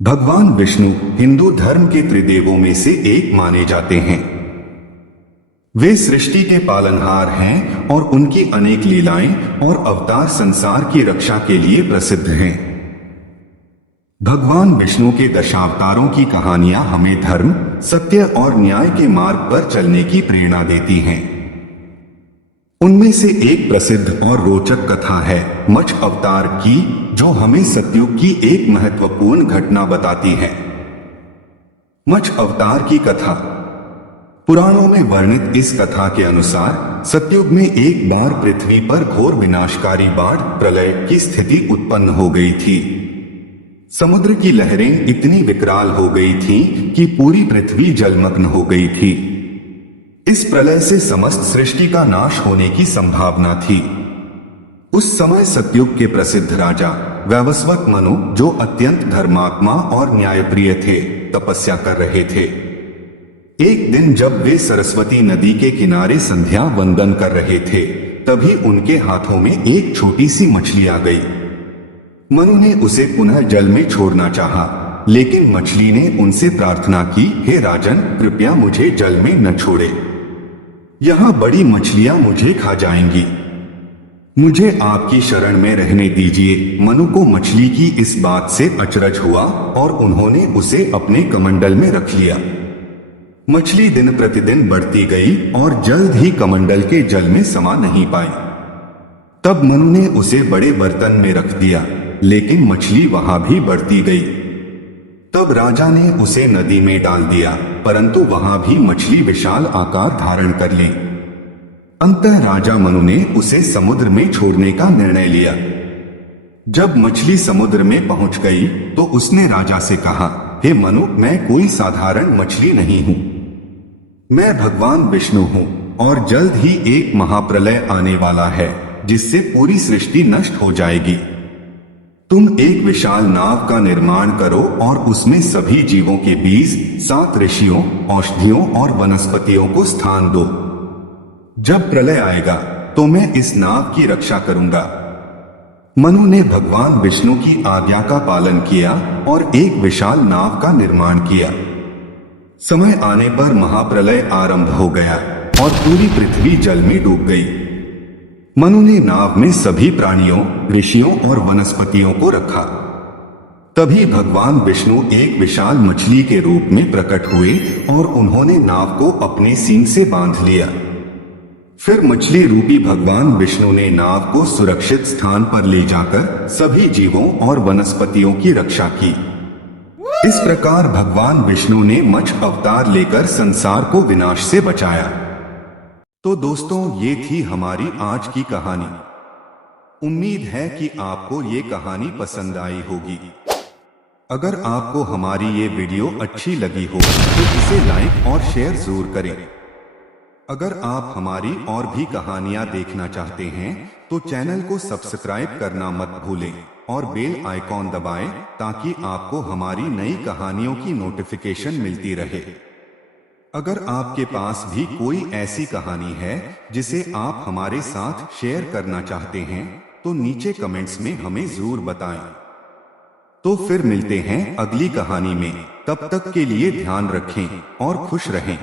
भगवान विष्णु हिंदू धर्म के त्रिदेवों में से एक माने जाते हैं। वे सृष्टि के पालनहार हैं और उनकी अनेक लीलाएं और अवतार संसार की रक्षा के लिए प्रसिद्ध हैं। भगवान विष्णु के दशावतारों की कहानियां हमें धर्म, सत्य और न्याय के मार्ग पर चलने की प्रेरणा देती हैं। उनमें से एक प्रसिद्ध और रोचक कथा है मत्स्य अवतार की, जो हमें सतयुग की एक महत्वपूर्ण घटना बताती है। मत्स्य अवतार की कथा। पुराणों में वर्णित इस कथा के अनुसार सतयुग में एक बार पृथ्वी पर घोर विनाशकारी बाढ़ प्रलय की स्थिति उत्पन्न हो गई थी। समुद्र की लहरें इतनी विकराल हो गई थीं कि पूरी पृथ्वी जलमग्न हो गई थी। इस प्रलय से समस्त सृष्टि का नाश होने की संभावना थी। उस समय सतयुग के प्रसिद्ध राजा वैवस्वत मनु, जो अत्यंत धर्मात्मा और न्यायप्रिय थे, तपस्या कर रहे थे। एक दिन जब वे सरस्वती नदी के किनारे संध्या वंदन कर रहे थे, तभी उनके हाथों में एक छोटी सी मछली आ गई। मनु ने उसे पुनः जल में छोड़ना चाहा, लेकिन मछली ने उनसे प्रार्थना की, हे राजन, कृपया मुझे जल में न छोड़े। यहाँ बड़ी मछलियां मुझे खा जाएंगी। मुझे आपकी शरण में रहने दीजिए। मनु को मछली की इस बात से अचरज हुआ और उन्होंने उसे अपने कमंडल में रख लिया। मछली दिन प्रतिदिन बढ़ती गई और जल्द ही कमंडल के जल में समा नहीं पाई। तब मनु ने उसे बड़े बर्तन में रख दिया, लेकिन मछली वहां भी बढ़ती गई। तब राजा ने उसे नदी में डाल दिया, परंतु वहां भी मछली विशाल आकार धारण कर ली। अंततः राजा मनु ने उसे समुद्र में छोड़ने का निर्णय लिया। जब मछली समुद्र में पहुंच गई तो उसने राजा से कहा, हे मनु, मैं कोई साधारण मछली नहीं हूं। मैं भगवान विष्णु हूं और जल्द ही एक महाप्रलय आने वाला है, जिससे पूरी सृष्टि नष्ट हो जाएगी। तुम एक विशाल नाव का निर्माण करो और उसमें सभी जीवों के बीज, 7 ऋषियों, औषधियों और वनस्पतियों को स्थान दो। जब प्रलय आएगा तो मैं इस नाव की रक्षा करूंगा। मनु ने भगवान विष्णु की आज्ञा का पालन किया और एक विशाल नाव का निर्माण किया। समय आने पर महाप्रलय आरंभ हो गया और पूरी पृथ्वी जल में डूब गई। मनु ने नाव में सभी प्राणियों, ऋषियों और वनस्पतियों को रखा। तभी भगवान विष्णु एक विशाल मछली के रूप में प्रकट हुए और उन्होंने नाव को अपने सींग से बांध लिया। फिर मछली रूपी भगवान विष्णु ने नाव को सुरक्षित स्थान पर ले जाकर सभी जीवों और वनस्पतियों की रक्षा की। इस प्रकार भगवान विष्णु ने मत्स्य अवतार लेकर संसार को विनाश से बचाया। तो दोस्तों, ये थी हमारी आज की कहानी। उम्मीद है कि आपको ये कहानी पसंद आई होगी। अगर आपको हमारी ये वीडियो अच्छी लगी हो तो इसे लाइक और शेयर जरूर करें। अगर आप हमारी और भी कहानियां देखना चाहते हैं तो चैनल को सब्सक्राइब करना मत भूलें और बेल आइकॉन दबाएं, ताकि आपको हमारी नई कहानियों की नोटिफिकेशन मिलती रहे। अगर आपके पास भी कोई ऐसी कहानी है जिसे आप हमारे साथ शेयर करना चाहते हैं तो नीचे कमेंट्स में हमें जरूर बताएं। तो फिर मिलते हैं अगली कहानी में। तब तक के लिए ध्यान रखें और खुश रहें।